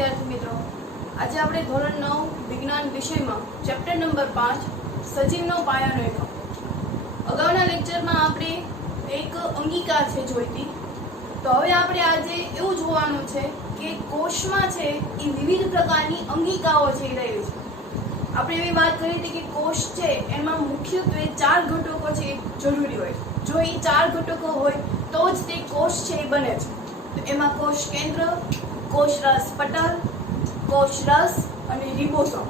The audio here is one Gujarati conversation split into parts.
વિદ્યાર્થી મિત્રો, આજે આપણે ધોરણ 9 વિજ્ઞાન વિષયમાં ચેપ્ટર નંબર 5 સજીવનો પાયાનો એકમ અગાઉના લેક્ચરમાં આપણે એક અંગિકા છે જોઈતી. તો હવે આપણે આજે એવું જોવાનું છે કે કોષમાં છે એ વિવિધ પ્રકારની અંગિકાઓ છે રહેલી છે. આપણે એવી વાત કરી હતી કે કોષ છે એમાં મુખ્યત્વે 4 ઘટકો છે જરૂરી હોય. જો એ 4 ઘટકો હોય તો જ તે કોષ છે એ બને છે. તો એમાં કોષ કેન્દ્ર, કોષરસ પટલ, કોષરસ અને રિબોસોમ.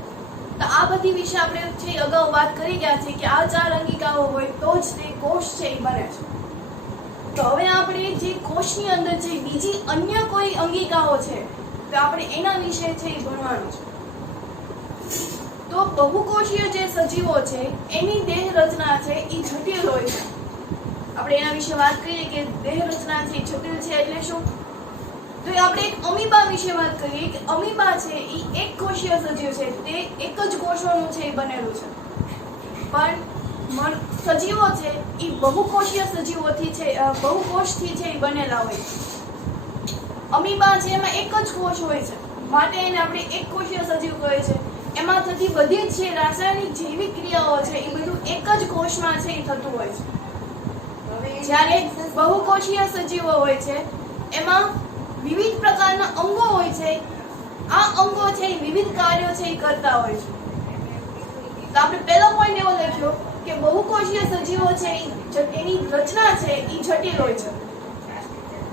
તો આ બધી વિશે આપણે છે અગાઉ વાત કરી ગયા છે કે આ 4 અંગિકાઓ હોય તો જ તે કોષ છે એ બને છે. તો હવે આપણે જે કોષની અંદર જે બીજી અન્ય કોઈ અંગિકાઓ છે તો આપણે એના વિશે છે એ ભણવાનું છે. તો બહુકોષીય જે સજીવો છે એની દેહ રચના છે એ જટિલ હોય છે. આપણે એના વિશે વાત કરીએ કે દેહ રચના છે જટિલ છે એટલે શું? તો આપણે એક અમીબા વિશે વાત કરીએ કે અમીબા છે એ એક કોષીય સજીવ છે. તે એક જ કોષોનું છે એ બનેલું છે. પણ સજીવો છે એ બહુકોષીય સજીવોથી છે બહુકોષથી છે એ બનેલા હોય છે. અમીબા છે એમાં એક જ કોષ હોય છે માટે એને આપણે એક કોષીય સજીવ કહે છે. એમાં થતી બધી જ છે રાસાયણિક જૈવિક ક્રિયાઓ છે એ બધું એક જ કોષમાં છે એ થતું હોય છે. જ્યારે બહુકોષીય સજીવો હોય છે એમાં વિવિધ પ્રકારના અંગો હોય છે. આ અંગો છે એ વિવિધ કાર્યો છે એ કરતા હોય છે. તો આપણે પહેલો પોઈન્ટ એવો લખ્યો કે બહુકોષીય સજીવો છે એની રચના છે એ જટિલ હોય છે.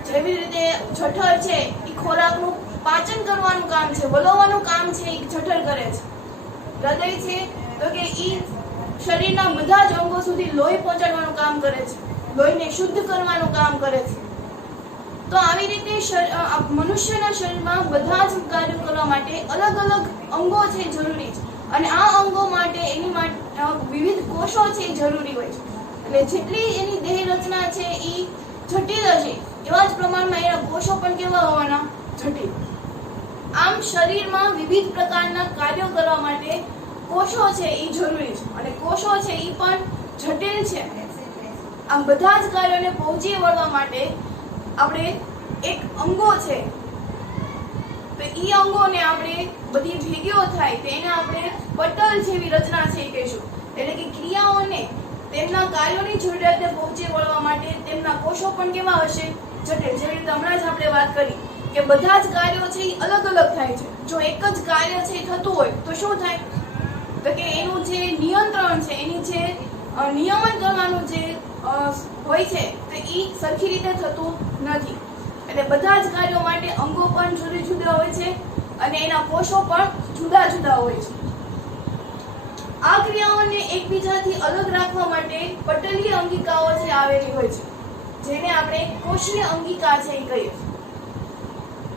જેવી રીતે જઠર છે એ ખોરાકનું પાચન કરવાનું કામ છે, વલોવાનું કામ છે એ જઠર કરે છે. હૃદય છે તો કે એ શરીરના બધા જ અંગો સુધી લોહી પહોંચાડવાનું કામ કરે છે, લોહીને શુદ્ધ કરવાનું કામ કરે છે. તો આવી રીતે મનુષ્યના શરીરમાં બધા જ કાર્યો કરવા માટે અલગ અલગ અંગો છે જરૂરી છે અને આ અંગો માટે એની માટે વિવિધ કોષો છે જરૂરી હોય છે. એટલે જેટલી એની દેહ રચના છે એ જટિલ હશે એવા જ પ્રમાણમાં એના કોષો પણ કેવા હોવાના? જટિલ. આમ શરીરમાં વિવિધ પ્રકારના કાર્યો કરવા માટે કોષો છે એ જરૂરી છે અને કોષો છે એ પણ જટિલ છે. આમ બધા જ કાર્યોને પહોંચી વળવા માટે આપણે એક અંગો છે તો એ અંગોને આપણે બધી ભેગીઓ થાય તો એને આપણે પટલ જેવી રચના છે એ કહીશું. એટલે કે ક્રિયાઓને તેમના કાર્યોની જરૂરિયાતે પહોંચી વળવા માટે તેમના કોષો પણ કેવા હશે? જટિલ. જેવી રીતે હમણાં જ આપણે વાત કરી કે બધા જ કાર્યો છે એ અલગ અલગ થાય છે. જો એક જ કાર્ય છે થતું હોય તો શું થાય? તો કે એનું જે નિયંત્રણ છે એની જે નિયમન કરવાનું જે હોય છે તો એ સરખી રીતે થતું નથી. એટલે બધા જ કાર્યો માટે અંગો પણ જુદા જુદા હોય છે અને એના કોષો પણ જુદા જુદા હોય છે. આ ક્રિયાઓને એકબીજાથી અલગ રાખવા માટે પટલીય અંગિકાઓ છે આવેલી હોય છે જેને આપણે કોષીય અંગિકા છે એ કહીએ.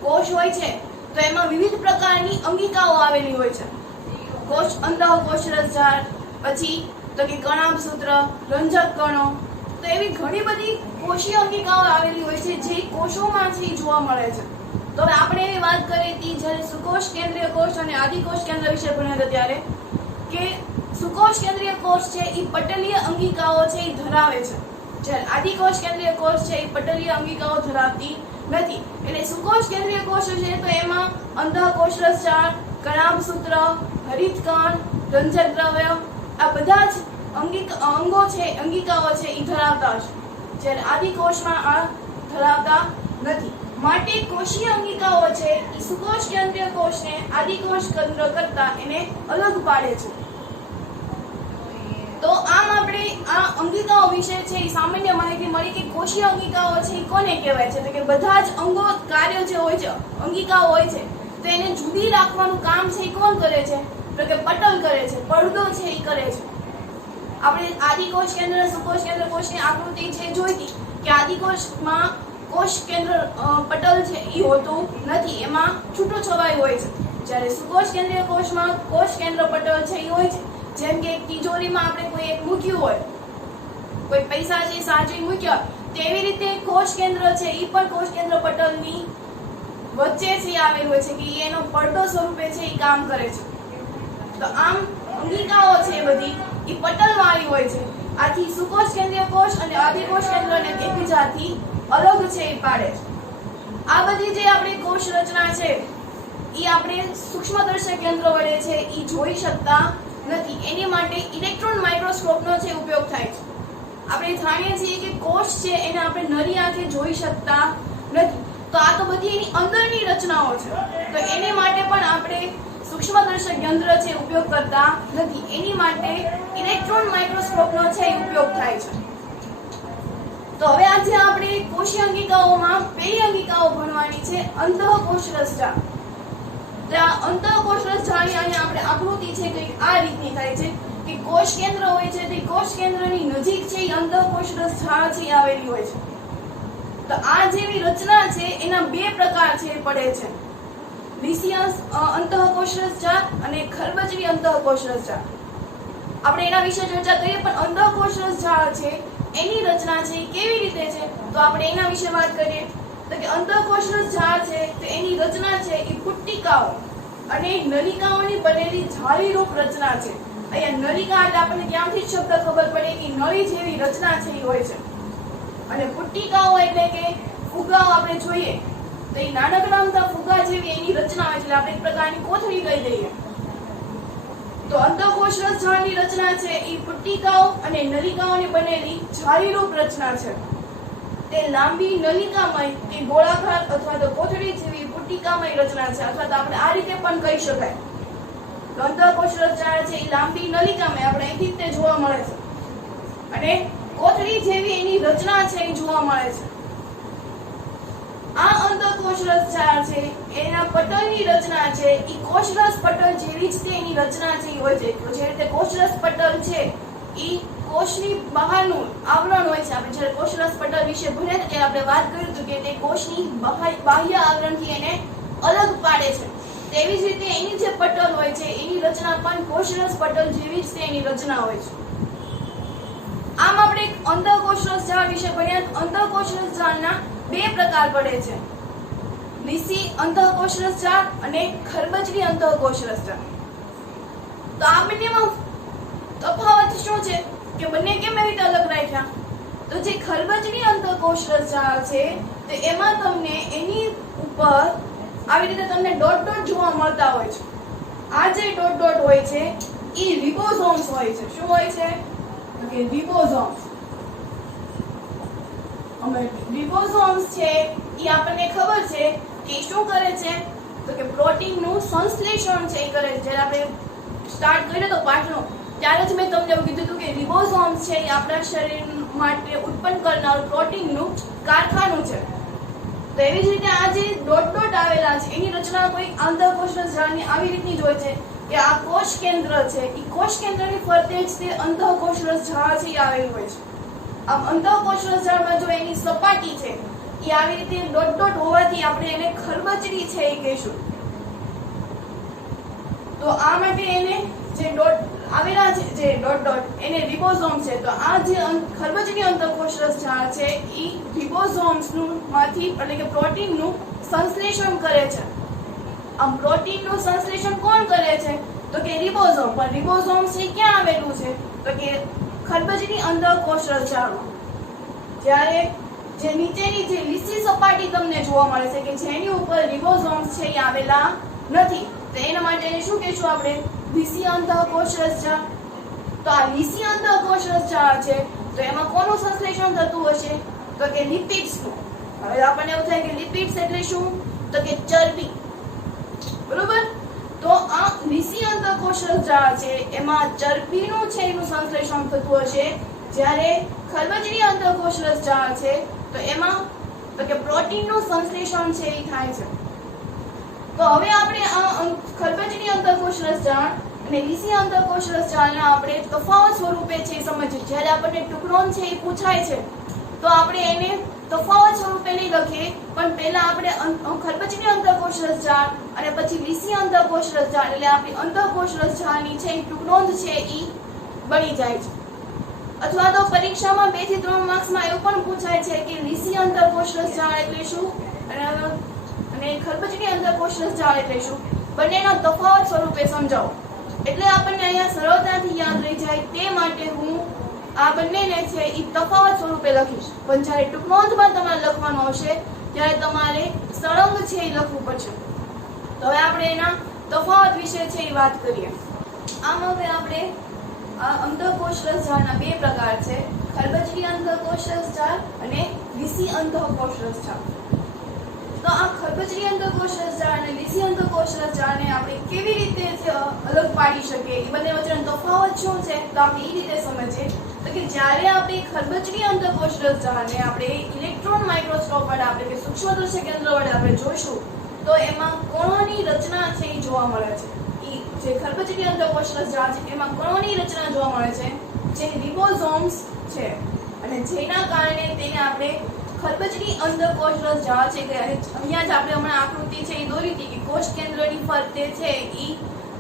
કોષ હોય છે તો એમાં વિવિધ પ્રકારની અંગિકાઓ આવેલી હોય છે. કોષ અંતઃ કોષરસજાળ, પછી તો કે કણાભસૂત્ર, રંજક કણો, તો એવી ઘણી બધી કોષીય અંગિકાઓ આવેલી હોય છે જે કોષોમાં છે જોવા મળે છે. તો હવે આપણે એવી વાત કરી હતી જ્યારે સુકોષ કેન્દ્રીય કોષ અને આદિકોષ કેન્દ્ર વિશે ભણ્યા હતા ત્યારે કે સુકોષ કેન્દ્રીય કોષ છે એ પટલીય અંગિકાઓ છે એ ધરાવે છે, જ્યારે આદિકોષ કેન્દ્રીય કોષ છે એ પટલીય અંગિકાઓ ધરાવતી નથી. એટલે સુકોષ કેન્દ્રીય કોષ છે તો એમાં અંતઃ કોષરસજાળ, કણાભસૂત્ર, હરિતકણ, રંજક દ્રવ્ય આ બધા જ અંગો છે અંગિકાઓ છે એ ધરાવતા હશે, જ્યારે આદિકોષમાં આ ધરાવતા નથી. માટે કોષીય અંગિકાઓ છે એ સુકોષ કેન્દ્રીય કોષને આદિકોષ કેન્દ્ર કરતા એને અલગ પાડે છે. તો આમ આપણે આ અંગિકાઓ વિશે છે એ સામાન્ય માહિતી મળી કે કોષીય અંગિકાઓ છે એ કોને કહેવાય છે? તો કે બધા જ અંગો કાર્ય જે હોય છે અંગિકાઓ હોય છે તો એને જુદી રાખવાનું કામ છે એ કોણ કરે છે? તો કે પટલ કરે છે, પડદો છે એ કરે છે. આપણે આદિકોષ કેન્દ્ર સુકોષ કેન્દ્ર કોષની આકૃતિ છે જોઈતી કે આદિકોષમાં કોષ કેન્દ્ર પટલ છે એ હોતું નથી, એમાં છૂટું છવાયું હોય છે. જ્યારે સુકોષ કેન્દ્રીય કોષમાં કોષ કેન્દ્ર પટલ છે એ હોય છે. જેમ કે તિજોરીમાં આપણે કોઈ એક મૂક્યું હોય, કોઈ પૈસા છે સાચવી મૂક્યા તેવી રીતે કોષ કેન્દ્ર છે એ પણ કોષ કેન્દ્ર પટલની વચ્ચે છે આવેલું હોય છે કે એનો પડદો સ્વરૂપે છે એ કામ કરે છે. તો આમ અંગિકાઓ છે બધી એ પટલ વાળી હોય છે. આથી સુકોષ કેન્દ્રીય કોષ અને આદિકોષ કેન્દ્રને એકબીજાથી અલગ છે એ પાડે છે. આ બધી જે આપણી કોષ રચના છે એ આપણે સૂક્ષ્મદર્શક યંત્ર વડે છે એ જોઈ શકતા નથી. એની માટે ઇલેક્ટ્રોન માઇક્રોસ્કોપનો છે ઉપયોગ થાય છે. આપણે જાણીએ છીએ કે કોષ છે એને આપણે નરી આંખે જોઈ શકતા નથી, તો આ તો બધી એની અંદરની રચનાઓ છે, તો એની માટે પણ આપણે સૂક્ષ્મદર્શક યંત્ર છે ઉપયોગ કરતા નથી. એની માટે ઇલેક્ટ્રોન માઇક્રોસ્કોપનો છે ઉપયોગ થાય છે. તો હવે આજે આપણે કોષીય અંગિકાઓમાં પહેલી અંગિકાઓ ભણવાની છે અંતઃકોષરસજાળ. તો આ અંતઃકોષરસજાળની અહીંયા આપણે આકૃતિ છે કંઈક આ રીતની થાય છે કે કોષ કેન્દ્ર હોય છે, તે કોષ કેન્દ્રની નજીક છે એ અંતઃકોષરસજાળ છે એ આવેલી હોય છે. તો આ જેવી રચના છે એના બે પ્રકાર છે પડે છે, લીસીય અંતઃકોષરસજાળ અને ખરબચડી અંતઃકોષરસજાળ. આપણે એના વિશે ચર્ચા કરીએ, પણ અંતઃકોષરસજાળ છે એની રચના છે કેવી રીતે છે તો આપણે એના વિશે વાત કરીએ. તો કે અંતઃકોષરસજાળ છે તો એની રચના છે એ પુટ્ટિકાઓ અને નલિકાઓની બનેલી જાળીરૂપ રચના છે. અહીંયા નલિકા એટલે આપણને ત્યાંથી જ શબ્દ ખબર પડે કે નળી જેવી રચના છે એ હોય છે, અને પુટ્ટિકાઓ એટલે કે ફુગાઓ આપણે જોઈએ તો એ નાનકડા અમથા ફુગા જેવી એની રચના હોય છે, એટલે આપણે એક પ્રકારની કોથળી કહી દઈએ. તો અંતઃકોષરસજાળની રચના છે એ પુટ્ટિકાઓ અને નલિકાઓની બનેલી જાળીરૂપ રચના છે. તે લાંબી નલિકામય કે ગોળાકાર અથવા તો કોથળી જેવી પુટ્ટિકામય રચના છે, અથવા તો આપણે આ રીતે પણ કહી શકાય. તો અંતઃકોષરસજાળ છે એ લાંબી નલિકામય આપણે અહીંથી તે જોવા મળે છે, અને કોથળી જેવી એની રચના છે એ જોવા મળે છે. આ અંતઃકોષરસજાળ છે એના પટલની રચના છે એ કોષરસ પટલ જેવી જ તે એની રચના છે એ હોય છે. તો જે રીતે કોષરસ પટલ છે એ કોષની બહારનું આવરણ હોય છે. આપણે જ્યારે કોષરસ પટલ વિશે ભણ્યા ત્યારે આપણે વાત કરી હતી કે તે કોષની બાહ્ય આવરણથી એને અલગ પાડે છે. તેવી જ રીતે એની જે પટલ હોય છે એની રચના પણ કોષરસ પટલ જેવી જ તે એની રચના હોય છે. આમ આપણે અંતઃકોષરસજાળ વિશે ભણ્યા. અંતઃકોષરસજાળના બે પ્રકાર પડે છે, લીસી અંતઃકોષરસજાળ અને ખરબચડી અંતઃકોષરસજાળ. તો આ બંનેમાં તફાવત શું છે કે બંને કેમ એવી રીતે અલગ રાખ્યા? તો જે ખરબચડી અંતઃકોષરસજાળ છે તો એમાં તમને એની ઉપર આવી રીતે તમને ડોટ ડોટ જોવા મળતા હોય છે. આ જે ડોટ ડોટ હોય છે એ રિબોસોમ્સ હોય છે. શું હોય છે? કે રિબોસોમ્સ. અમે રિબોસોમ્સ છે એ આપણને ખબર છે કે શું કરે છે તો કે પ્રોટીનનું સંશ્લેષણ છે એ કરે છે. જ્યારે આપણે સ્ટાર્ટ કર્યો તો પાઠનો ત્યારે જ મેં તમને એવું કીધું હતું કે રિબોસોમ્સ છે એ આપણા શરીર માટે ઉત્પન્ન કરનાર પ્રોટીનનું કારખાનું છે. તો એવી જ રીતે આ જે ડોટ ડોટ આવેલા છે એની રચના કોઈ અંતઃકોષરસજાળની આવી રીતની જ હોય છે કે આ કોષ કેન્દ્ર છે એ કોષ કેન્દ્રની ફરતે જ તે અંતઃકોષરસજાળ છે એ આવેલી હોય છે. આમ અંતઃકોષરસજાળમાં જો એની સપાટી છે એ આવી રીતે ડોટ ડોટ હોવાથી આપણે એને ખરબચડી છે એ કહીશું. તો આ માટે એને જે ડોટ આવેલા છે જે ડોટ ડોટ એને રિબોસોમ છે. તો આ જે ખરબચડી અંતઃકોષરસજાળ છે એ રિબોસોમ્સનું માંથી એટલે કે પ્રોટીનનું સંશ્લેષણ કરે છે. આમ પ્રોટીનનું સંશ્લેષણ કોણ કરે છે તો કે રિબોસોમ. પણ રિબોસોમ છે ક્યાં આવેલું છે તો કે ખરબચડી અંતઃકોષરસજાળમાં. જ્યારે જે નીચેની જે લીસી સપાટી તમને જોવા મળે છે કે જેની ઉપર રિબોસોમ્સ છે એ આવેલા નથી, તો એના માટે એને શું કહીશું આપણે? લીસી અંતઃકોષરસજાળ. તો આ લીસી અંતઃકોષરસજાળ છે તો એમાં કોનું સંશ્લેષણ થતું હશે તો કે લિપિડ્સનું. હવે આપણને એવું થાય કે લિપિડ્સ એટલે શું તો કે ચરબી, બરોબર? તો આ લીસી અંતઃકોષરસજાળ છે એમાં ચરબીનું છે એનું સંશ્લેષણ થતું હશે, જ્યારે ખરબચડી અંતઃકોષરસજાળ છે તો એમાં તો કે પ્રોટીનનું સંશ્લેષણ છે એ થાય છે. તો હવે આપણે આ ખરબચડી અંતઃકોષરસજાળ અને લીસી અંતઃકોષરસજાળના આપણે તફાવત સ્વરૂપે છે સમજીએ. જ્યારે આપણને ટુકડોન છે એ પૂછાય છે તો આપણે એને તફાવત સ્વરૂપે નહીં લખીએ, પણ પહેલા આપણે ખરબચડી અંતઃકોષરસજાળ અને પછી લીસી અંતઃકોષરસજાળ એટલે આપણી અંતઃકોષરસજાળની છે ટુકડોન છે એ બની જાય છે. અથવા તો પરીક્ષામાં 2 થી 3 માર્ક્સમાં એવું પણ પૂછાય છે કે લીસી અંતઃકોષરસજાળ એટલે શું અને ખરબચડી અંતઃકોષરસજાળ એટલે શું, બંનેના તફાવત સ્વરૂપે સમજાવો. એટલે આપણને અહીંયા સરળતાથી યાદ રહી જાય તે માટે હું આ બંનેને છે એ તફાવત સ્વરૂપે લખીશ. પણ જ્યારે ટૂંકનોંધમાં તમારે લખવાનું આવશે ત્યારે તમારે સળંગ છે એ લખવું પડશે. તો હવે આપણે આપણે એના તફાવત વિશે છે એ વાત કરીએ. આમ હવે આપણે અંતઃકોષ રસજાળના બે પ્રકાર છે, ખરબચડી અંતઃકોષ રસજાળ અને લીસી અંતઃકોષ રસજાળ. તો આ ખરબચડી અંતઃકોષ રસજાળ અને લીસી અંતઃકોષ રસજાળને આપણે કેવી રીતે અલગ પાડી શકીએ, એ બંને વચ્ચેનો તફાવત શું છે, તો આપણે એ રીતે સમજીએ. તો કે જ્યારે આપણે ખરબચડી અંતઃકોષ રસજાળને આપણે ઇલેક્ટ્રોન માઇક્રોસ્કોપ વડે આપણે કે સૂક્ષ્મદર્શક યંત્ર વડે આપણે જોઈશું તો એમાં કણોની રચના છે એ જોવા મળે છે. જે ખરબચડી અંતઃકોષ રસજાળ છે એમાં કણોની રચના જોવા મળે છે, જે રિબોઝોમ્સ છે, અને જેના કારણે તેને આપણે ખરબચડી અંતઃકોષ રસજાળ છે કે અહીંયા જ આપણે હમણાં આકૃતિ છે એ દોરી હતી કે કોષ કેન્દ્રની ફરતે છે એ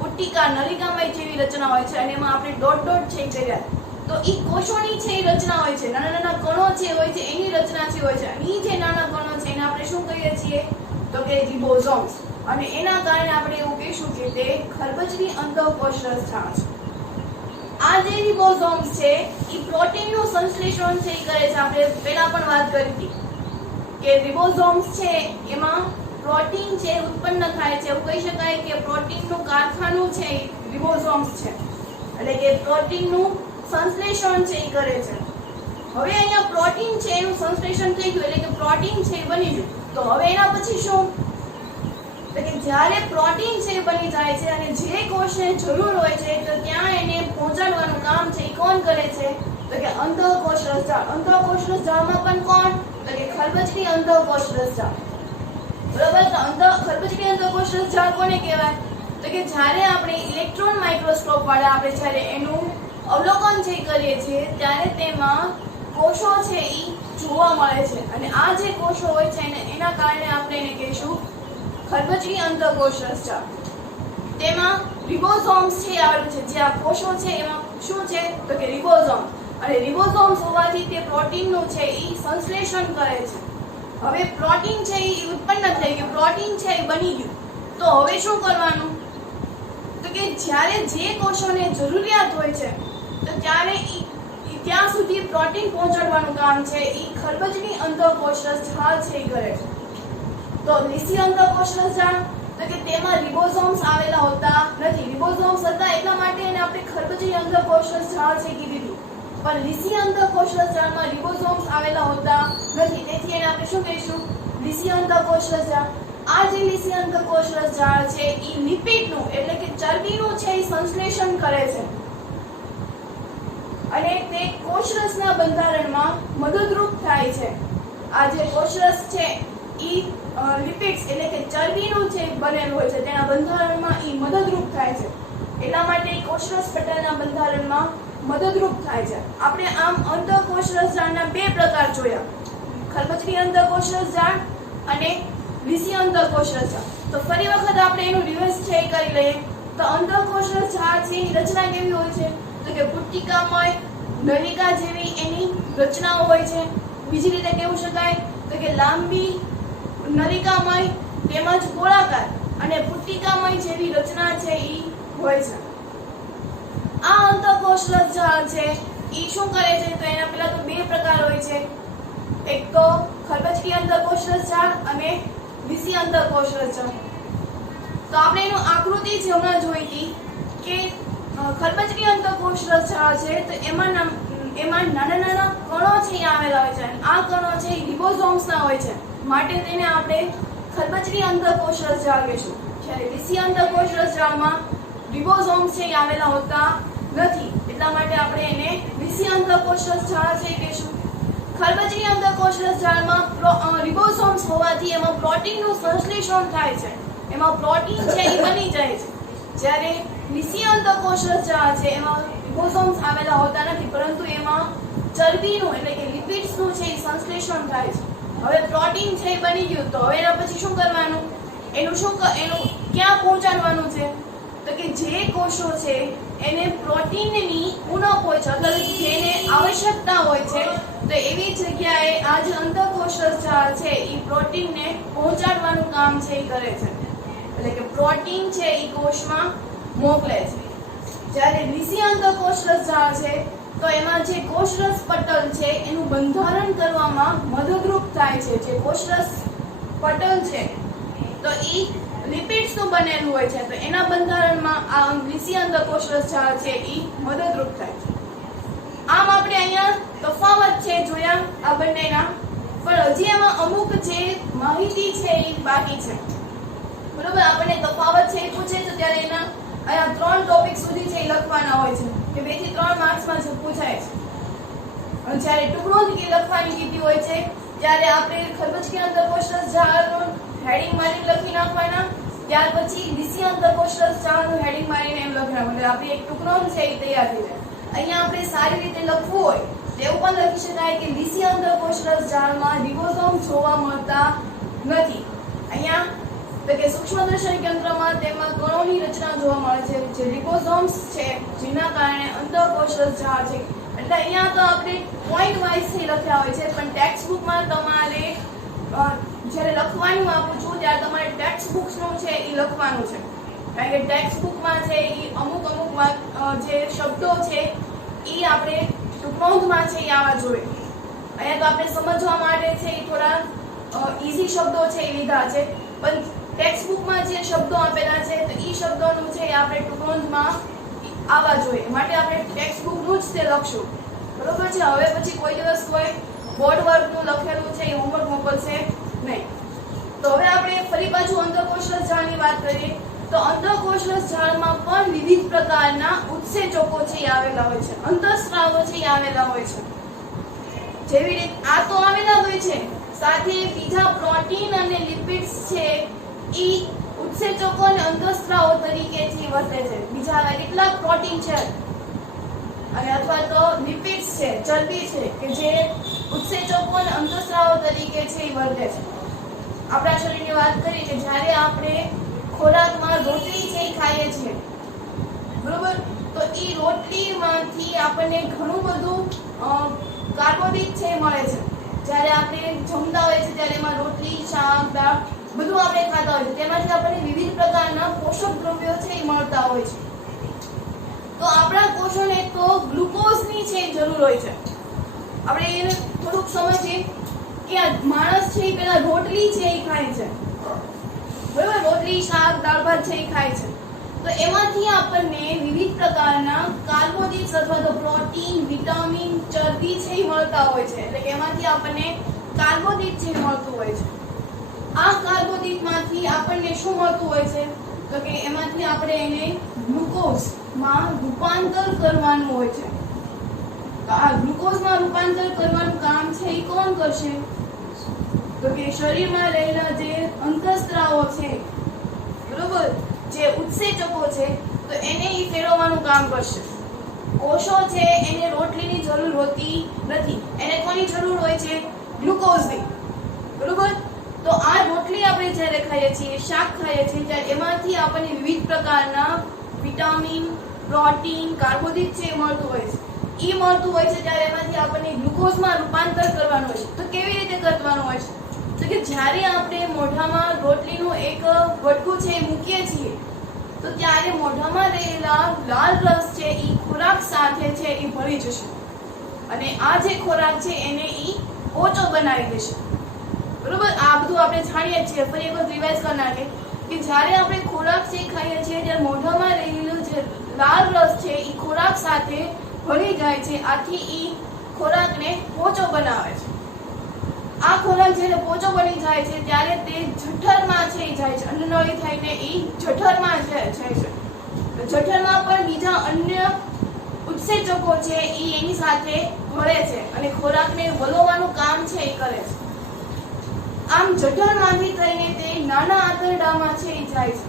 પુટ્ટિકા નલિકામય જેવી રચના હોય છે અને એમાં આપણે ડોટ ડોટ છે કર્યા. તો એ કોષોની છે એ રચના હોય છે, નાના નાના કણો છે હોય છે એની રચના છે હોય છે. અને એ જે નાના કણો છે એને આપણે શું કહીએ છીએ તો કે રિબોઝોમ્સ. અને એના કારણે આપણે એવું કહીશું કે તે ખરબચડી અંતઃકોષ રસજાળ છે. આ જે રિબોઝોમ્સ છે એ પ્રોટીનનું સંશ્લેષણ છે એ કરે છે. આપણે પહેલા પણ વાત કરી હતી કે રિબોઝોમ્સ છે એમાં પ્રોટીન છે ઉત્પન્ન થાય છે. એવું કહી શકાય કે પ્રોટીનનું કારખાનું છે રિબોઝોમ્સ છે, એટલે કે પ્રોટીનનું સંશ્લેષણ છે એ કરે છે. હવે અહીંયા પ્રોટીન છે એનું સંશ્લેષણ થઈ ગયું એટલે કે પ્રોટીન છે એ બની ગયું. તો હવે એના પછી શું, તો કે જ્યારે પ્રોટીન છે બની જાય છે અને જે કોષને જરૂર હોય છે તો ત્યાં એને પહોંચાડવાનું કામ છે એ કોણ કરે છે, તો કે અંતઃકોષ રસજાળ. અંતઃકોષ રસજાળમાં પણ કોણ, તો કે ખરબચડી અંતઃકોષ રસજાળ. બરાબર. તો ખરબચડી અંતઃકોષ રસજાળ કોને કહેવાય, તો કે જ્યારે આપણે ઇલેક્ટ્રોન માઇક્રોસ્કોપ વડે આપણે જ્યારે એનું અવલોકન છે કરીએ છીએ ત્યારે તેમાં કોષો છે એ જોવા મળે છે. અને આ જે કોષો હોય છે એના કારણે આપણે એને કહીશું ખરબચડી અંતઃકોષ રસજાળ. તેમાં રિબોઝોમ્સ છે આવેલું છે. જે આ કોષો છે એમાં શું છે તો કે રિબોઝોમ. અને રિબોઝોમ્સ હોવાથી તે પ્રોટીનનું છે એ સંશ્લેષણ કરે છે. હવે પ્રોટીન છે એ ઉત્પન્ન થઈ ગયું, પ્રોટીન છે એ બની ગયું. તો હવે શું કરવાનું, તો કે જ્યારે જે કોષોને જરૂરિયાત હોય છે તો ત્યારે ત્યાં સુધી પ્રોટીન પહોંચાડવાનું કામ છે એ ખરબચડી અંતઃકોષ રસજાળ છે એ કરે છે. તો લીસી અંતઃકોષ રસજાળ તો કે તેમાં રિબોઝોમ્સ આવેલા હોતા નથી. રિબોઝોમ્સ હતા એટલા માટે એને આપણે ખરબચડી અંતઃકોષ રસજાળ છે કીધી હતી. પણ લીસી અંતઃકોષ રસજાળમાં રિબોઝોમ્સ આવેલા હોતા નથી, તેથી એને આપણે શું કહીશું, લીસી અંતઃકોષ રસજાળ. આ જે લીસી અંતઃકોષ રસજાળ છે એ લિપિડનું એટલે કે ચરબીનું છે એ સંશ્લેષણ કરે છે અને તે કોષરસના બંધારણમાં મદદરૂપ થાય છે. આ જે કોષરસ છે એ લિપિડ્સ એટલે કે ચરબીનું છે બનેલું હોય છે, તેના બંધારણમાં એ મદદરૂપ થાય છે. એટલા માટે કોષરસ પટલના બંધારણમાં મદદરૂપ થાય છે. આપણે આમ અંતઃકોષ રસજાળના બે પ્રકાર જોયા, ખરબચડી અંતઃકોષ રસજાળ અને લીસી અંતઃકોષ રસજાળ. તો ફરી વખત આપણે એનું રિવર્સ છે કરી લઈએ. તો અંતઃકોષ રસજાળ છે એની રચના કેવી હોય છે, તો કે પુટ્ટિકામય નલિકા જેવી એની રચનાઓ હોય છે. બીજી રીતે કેવું શકાય તો કે લાંબી નલિકામય તેમજ ગોળાકાર અને પુટ્ટિકામય જેવી રચના છે એ હોય છે. આ અંતઃકોષ રસજાળ છે એ શું કરે છે, તો એના પહેલા તો બે પ્રકાર હોય છે, એક તો ખરબચડી અંતઃકોષ રસજાળ અને લીસી અંતઃકોષ રસજાળ. તો આપણે એનું આકૃતિ જ હમણાં જોઈ હતી કે ખરબચડી અંતઃકોષ રસજાળ છે તો એમાં નાના નાના કણો છે આવેલા હોય છે. આ કણો છે રિબોઝોમ્સના હોય છે, માટે તેને આપણે ખરબચડી અંતઃકોષ રસજાળ કહીશું. જ્યારે લીસી અંતઃકોષ રસજાળમાં રિબોઝોમ્સ છે આવેલા હોતા નથી, એટલા માટે આપણે એને લીસી અંતઃકોષ રસજાળ છે કહીશું. ખરબચડી અંતઃકોષ રસજાળમાં રિબોઝોમ્સ હોવાથી એમાં પ્રોટીનનું સંશ્લેષણ થાય છે, એમાં પ્રોટીન છે એ બની જાય છે. જ્યારે લીસી અંતઃકોષ રસજાળ છે એમાં રિબોઝોમ્સ આવેલા હોતા નથી, પરંતુ એમાં ચરબીનું એટલે કે લિપિડ્સનું છે એ સંશ્લેષણ થાય છે. હવે પ્રોટીન છે એ બની ગયું, તો હવે એના પછી શું કરવાનું, એનું ક્યાં પહોંચાડવાનું છે, તો કે જે કોષો છે એને પ્રોટીનની ઉણપ હોય છે અથવા જેને આવશ્યકતા હોય છે તો એવી જગ્યાએ આ જે અંતઃકોષ રસજાળ છે એ પ્રોટીનને પહોંચાડવાનું કામ છે એ કરે છે, એટલે કે પ્રોટીન છે એ કોષમાં મોકલે છે. જ્યારે લીસી અંતઃકોષ રસજાળ છે તો એમાં જે કોષરસ પટલ છે એનું બંધારણ કરવામાં મદદરૂપ થાય છે. જે કોષરસ પટલ છે તો એ લિપિડ્સનું બનેલું હોય છે, તો એના બંધારણમાં આ લીસી અંડકોષરસ જાળ છે એ મદદરૂપ થાય છે. આમ આપણે અહીંયા તફાવત છે જોયા આ બંનેના, પણ હજી એમાં અમુક જે માહિતી છે એ બાકી છે. બરોબર, આપણને તફાવત છે એ પૂછે છે ત્યારે એના અહીંયા 3 ટોપિક સુધી છે એ લખવાના હોય છે કે 2 થી 3 માર્ક્સમાં જે પૂછાય છે. અને જ્યારે ટુકડોથી લખવાની કીધી હોય છે ત્યારે આપણે ખરબચડી અંડકોષરસ જાળનું હેડિંગ મારીને લખી નાખવાના, ત્યાર પછી લીસી અંડકોષરસ જાળનું હેડિંગ મારીને એમ લખી નાખવાનું, એટલે આપણી એક ટુકડો છે એ તૈયાર થઈ જાય. અહીંયા આપણે સારી રીતે લખવું હોય તો એવું પણ લખી શકાય કે લીસી અંડકોષરસ જાળમાં રિબોસોમ જોવા મળતા નથી. અહીંયા તો કે સૂક્ષ્મદર્શક યંત્રમાં તેમાં કણોની રચના જોવા મળે છે, જે રિબોસોમ્સ છે, જેના કારણે અંડકોષરસ જાળ છે. એટલે અહીંયા તો આપણે પોઈન્ટ વાઇઝ થી લખ્યા હોય છે, પણ ટેક્સ્ટ બુકમાં તમારે જ્યારે લખવાનું આપું છું ત્યારે તમારે ટેક્સ્ટ બુક્સનું છે એ લખવાનું છે, કારણ કે ટેક્સ્ટ બુકમાં છે એ અમુક જે શબ્દો છે એ આપણે ટૂંકનોંધમાં છે એ આવા જોઈએ. અહીંયા તો આપણે સમજવા માટે છે એ થોડા ઈઝી શબ્દો છે એ લીધા છે, પણ ટેક્સ્ટ બુકમાં જે શબ્દો આપેલા છે તો એ શબ્દોનું છે એ આપણે ટૂંકનોંધમાં આવવા જોઈએ, માટે આપણે ટેક્સ્ટ બુકનું જ તે લખશું. બરોબર છે. હવે પછી કોઈ દિવસ કોઈ બોર્ડ વર્કનું લખેલું છે એ હોમવર્ક મોકલશે નહીં. તો હવે આપણે ફરી પાછું અંડકોષરસ જાળની વાત કરીએ તો અંડકોષરસ જાળમાં પણ વિવિધ પ્રકારના ઉત્સેચકો છે એ આવેલા હોય છે, અંતઃસ્રાવો છે એ આવેલા હોય છે. જેવી રીતે આ તો આવેલા હોય છે, સાથે બીજા પ્રોટીન અને લિપિડ્સ છે એ ઉત્સેચકો અને અંતઃસ્રાવો તરીકે વર્તે છે. બીજા કેટલાક પ્રોટીન છે અને અથવા તો લિપિડ્સ છે, ચરબી છે કે જે ઉત્સેચકો અને અંતઃસ્રાવો તરીકે છે વર્તે છે. આપણા શરીરની વાત કરીએ કે જ્યારે આપણે ખોરાકમાં રોટલી છે ખાઈએ છીએ, બરોબર, તો એ રોટલીમાંથી આપણને ઘણું બધું કાર્બોહાઈડ્રેટ છે મળે છે. જ્યારે આપણે જમતા હોય છે ત્યારે એમાં રોટલી, શાક, દાળ બધું આપણે ખાતા હોય છે, તેમાંથી આપણને વિવિધ પ્રકારના પોષક દ્રવ્યો છે એ મળતા હોય છે. તો આપણા કોષોને તો ગ્લુકોઝની છે જરૂર હોય છે. આપણે એને થોડુંક સમજીએ કે આ માણસ છે એ પેલા રોટલી છે એ ખાય છે, બરાબર, રોટલી, શાક, દાળ ભાત છે એ ખાય છે, તો એમાંથી આપણને વિવિધ પ્રકારના કાર્બોહાઈડ્રેટ્સ અથવા તો પ્રોટીન, વિટામિન, ચરબી છે એ મળતા હોય છે. એટલે કે એમાંથી આપણને કાર્બોહાઈડ્રેટ છે મળતું હોય છે. આ કાર્બોહાઈડ્રેટમાંથી આપણને શું મળતું હોય છે તો કે એમાંથી આપણે એને ગ્લુકોઝમાં રૂપાંતર કરવાનું હોય છે. તો આ ગ્લુકોઝમાં રૂપાંતર કરવાનું કામ છે એ કોણ કરશે તો કે શરીરમાં રહેલા જે અંતઃસ્રાવો છે, બરોબર, જે ઉત્સેચકો છે, તો એને એ ફેરવવાનું કામ કરશે. કોષો છે એને રોટલીની જરૂર હોતી નથી, એને કોની જરૂર હોય છે ગ્લુકોઝની, બરોબર. તો આ રોટલી આપણે જ્યારે ખાઈએ છીએ, શાક ખાઈએ છીએ, ત્યારે એમાંથી આપણને વિવિધ પ્રકારના વિટામિન, પ્રોટીન, કાર્બોહાઈડ્રેટ છે મળતું હોય છે. એ મળતું હોય છે ત્યારે એમાંથી આપણને ગ્લુકોઝમાં રૂપાંતર કરવાનું હોય છે. તો કેવી રીતે કરવાનું હોય છે તો કે જ્યારે આપણે મોઢામાં રોટલીનું એક વટકું છે એ મૂકીએ છીએ તો ત્યારે મોઢામાં રહેલા લાલ રસ છે એ ખોરાક સાથે છે એ ભળી જશે અને આ જે ખોરાક છે એને એ પોચો બનાવી દેશે, બરોબર. આ બધું આપણે જાણીએ છીએ, ફરી એક વખત રિવાઇઝ કરી નાખીએ કે જ્યારે આપણે ખોરાક છે ખાઈએ છીએ ત્યારે મોઢામાં રહેલું જે લાલ રસ છે એ ખોરાક સાથે ભળી જાય છે, આથી એ ખોરાકને પોચો બનાવે છે. આ ખોરાક જ્યારે પોચો બની જાય છે ત્યારે તે જઠરમાં છે જાય છે, અન્નનળી થઈને એ જઠરમાં જાય છે. જઠરમાં પણ બીજા અન્ય ઉત્સેચકો છે એ એની સાથે ભળે છે અને ખોરાકને વલોવાનું કામ છે એ કરે છે. આમ જઠરમાંથી થઈને તે નાના આંતરડામાં છે એ જાય છે.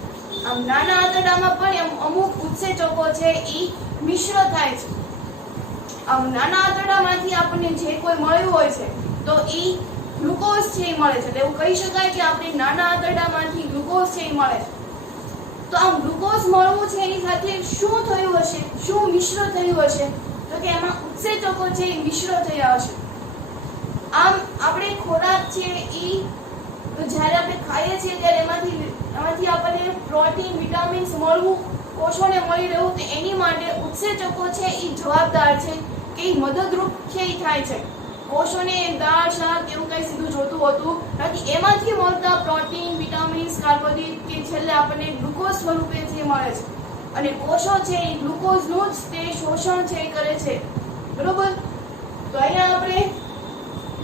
આમ નાના આંતરડામાં પણ અમુક ઉત્સેચકો છે એ મિશ્ર થાય છે. આમ નાના આંતરડામાંથી આપણને જે કોઈ મળ્યું હોય છે તો એ ગ્લુકોઝ છે એ મળે છે. એટલે એવું કહી શકાય કે આપણે નાના આંતરડામાંથી ગ્લુકોઝ છે એ મળે છે. તો આમ ગ્લુકોઝ મળવું છે એની સાથે શું થયું હશે, શું મિશ્ર થયું હશે તો કે એમાં ઉત્સેચકો છે એ મિશ્ર થયા હશે. આમ આપણે ખોરાક છે એ તો જ્યારે આપણે ખાઈએ છીએ ત્યારે એમાંથી આપણને પ્રોટીન, વિટામિન્સ મળવું, કોષોને મળી રહેવું, તો એની માટે ઉત્સેચકો છે એ જવાબદાર છે કે એ મદદરૂપ છે એ થાય છે કોષોને દાળ શાક એવું કઈ સીધું જોતું હોતું નથી. એમાંથી મળતા પ્રોટીન, વિટામિન્સ, કાર્બોહાઈડ્રેટ કે છેલ્લે આપણને ગ્લુકોઝ સ્વરૂપે જે મળે છે, અને કોષો છે એ ગ્લુકોઝનું જ તે શોષણ છે એ કરે છે. બરોબર? તો અહીંયા આપણે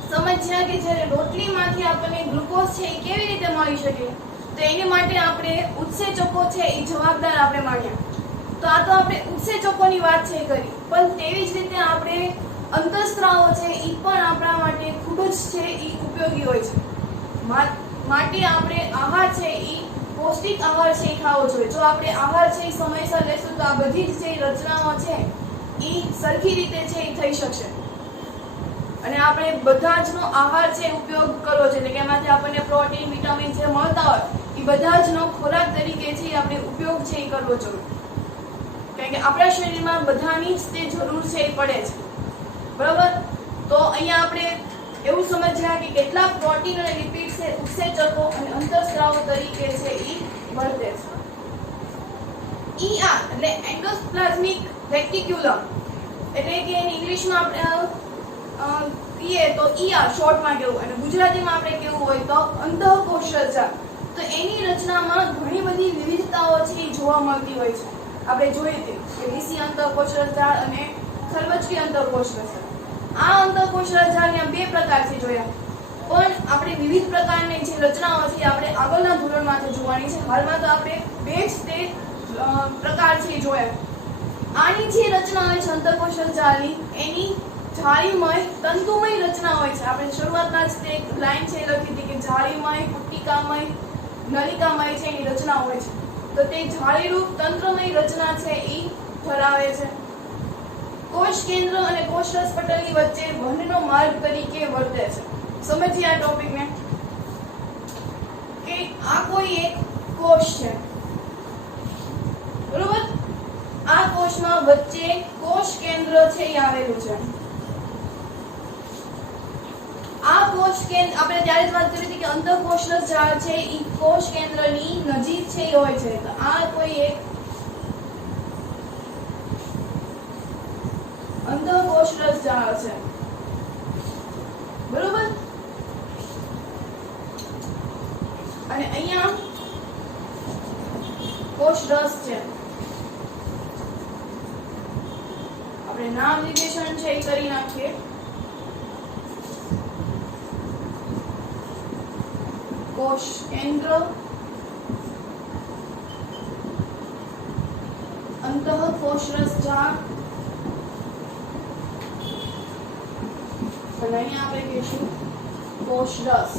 સમજ્યા કે જ્યારે રોટલીમાંથી આપણને ગ્લુકોઝ છે એ કેવી રીતે મળી શકે, તો એની માટે આપણે ઉત્સેચકો છે એ જવાબદાર આપણે માન્યા. તો આ તો આપણે ઉત્સેચકોની વાત છે કરી, પણ તેવી જ રીતે આપણે અંતઃસ્ત્રાવો છે એ પણ આપણા માટે ખૂબ જ છે એ ઉપયોગી હોય છે. માટે આપણે આહાર છે એ પૌષ્ટિક આહાર છે એ ખાવો જોઈએ. જો આપણે આહાર છે એ સમયસર લેશું તો આ બધી જ જે રચનાઓ છે એ સરખી રીતે છે એ થઈ શકશે. અને આપણે બધા જનો આહાર છે ઉપયોગ કરવો છે, એટલે કે એમાંથી આપણને પ્રોટીન, વિટામિન જે મળતા હોય એ બધા જનો ખોરાક તરીકે છે આપણે ઉપયોગ છે એ કરવો જોઈએ. કારણ કે આપણા શરીરમાં બધાની જ તે જરૂર છે એ પડે છે. બરાબર? તો અહીંયા આપણે એવું સમજ્યા કે કેટલાક પ્રોટીન અને લિપિડ છે ઉત્સેચકો અને અંતઃસ્ત્રાવો તરીકે છે એ વર્તે છે. ER એટલે એન્ડોપ્લાઝમિક રેટિક્યુલમ, એટલે કે ઇંગ્લિશમાં આપણે કહીએ તો ER શોર્ટમાં કેવું, અને ગુજરાતીમાં આપણે કેવું હોય તો અંતઃકોશ રચના. તો એની રચનામાં ઘણી બધી વિવિધતાઓ છે એ જોવા મળતી હોય છે. આપણે જોઈ હતી કે લીસી અંતઃકોશ રચના અને ખરબચડી અંતઃકોશ રચના. આ અંતઃકોશ રચનાના બે પ્રકારથી જોયા, પણ આપણે વિવિધ પ્રકારની જે રચનાઓ છે આપણે આગળના ધોરણમાંથી જોવાની છે. હાલમાં તો આપણે બે જ તે પ્રકાર છે જોયા. આની જે રચના હોય છે અંતઃકોશ રચનાની, એની જાળીમય તંતુમય રચના હોય છે. આપણે શરૂઆતના જ તે લાઈન છે લખી હતી કે જાળીમય, પુટ્ટિકામય, નલિકામય છે એની રચના હોય છે. તો તે જાળીરૂપ તંત્રમય રચના છે એ ધરાવે છે. કોષ કેન્દ્ર અને કોષરસ પટલની વચ્ચે વહનનો માર્ગ તરીકે વર્તે છે. સમજીએ આ ટોપિકને કે આ કોઈ એક કોષ છે. બરોબર? આ કોષમાં વચ્ચે કોષ કેન્દ્ર છે એ આવેલું છે. આ કોષ કેન્દ્ર આપણે ત્યારે જ વાત કરી હતી કે અંતઃકોષરસ જાળ છે એ કોષ કેન્દ્રની નજીક છે એ હોય છે. તો આ કોઈ એક અંતઃકોષરસ જાળ છે. બરોબર? અને અહીંયા કોષરસ છે. આપણે નામ નિર્દેશન છે એ કરી નાખીએ. કોષ કેન્દ્ર, અંતઃકોષરસ જાળ, અને અહીંયા આપણે કહીશું કોષરસ.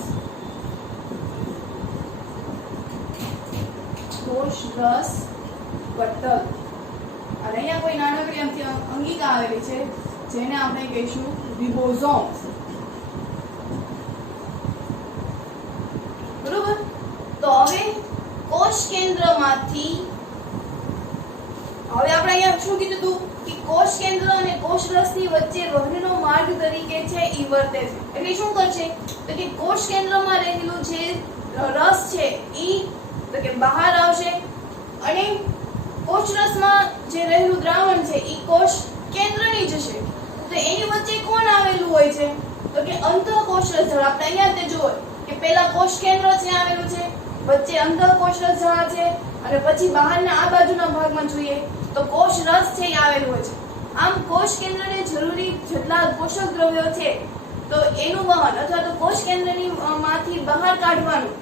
કોષરસ પટલ. અને અહીંયા કોઈ નાનકડી અમથી અંગિકા આવેલી છે જેને આપણે કહીશું રિબોઝોમ. બરોબર? તો હવે કોષ કેન્દ્રમાંથી હવે આપણે અહીંયા શું કીધું હતું કે કોષ કેન્દ્ર અને કોષરસની વચ્ચે વહનનો માર્ગ તરીકે છે ઈ વર્તે છે. એટલે શું કરશે તો કે કોષ કેન્દ્રમાં રહેલું જે રસ છે ઈ તો કે બહાર આવશે, અને કોષરસમાં જે રહેલું દ્રાવણ છે ઈ કોષ કેન્દ્રની જશે. તો એની વચ્ચે કોણ આવેલું હોય છે તો કે અંતઃકોષરસ જાળ. આપણે અહીંયા તે જુઓ કે પહેલા કોષ કેન્દ્ર છે આવેલું છે, વચ્ચે અંતઃકોષરસ જાળ છે, અને પછી બહારના આ બાજુના ભાગમાં જોઈએ તો કોષરસ છે એ આવેલું હોય છે. આમ કોષ કેન્દ્રને જરૂરી જેટલા પોષક દ્રવ્યો છે તો એનું વહન અથવા તો કોષ કેન્દ્રની માંથી બહાર કાઢવાનું,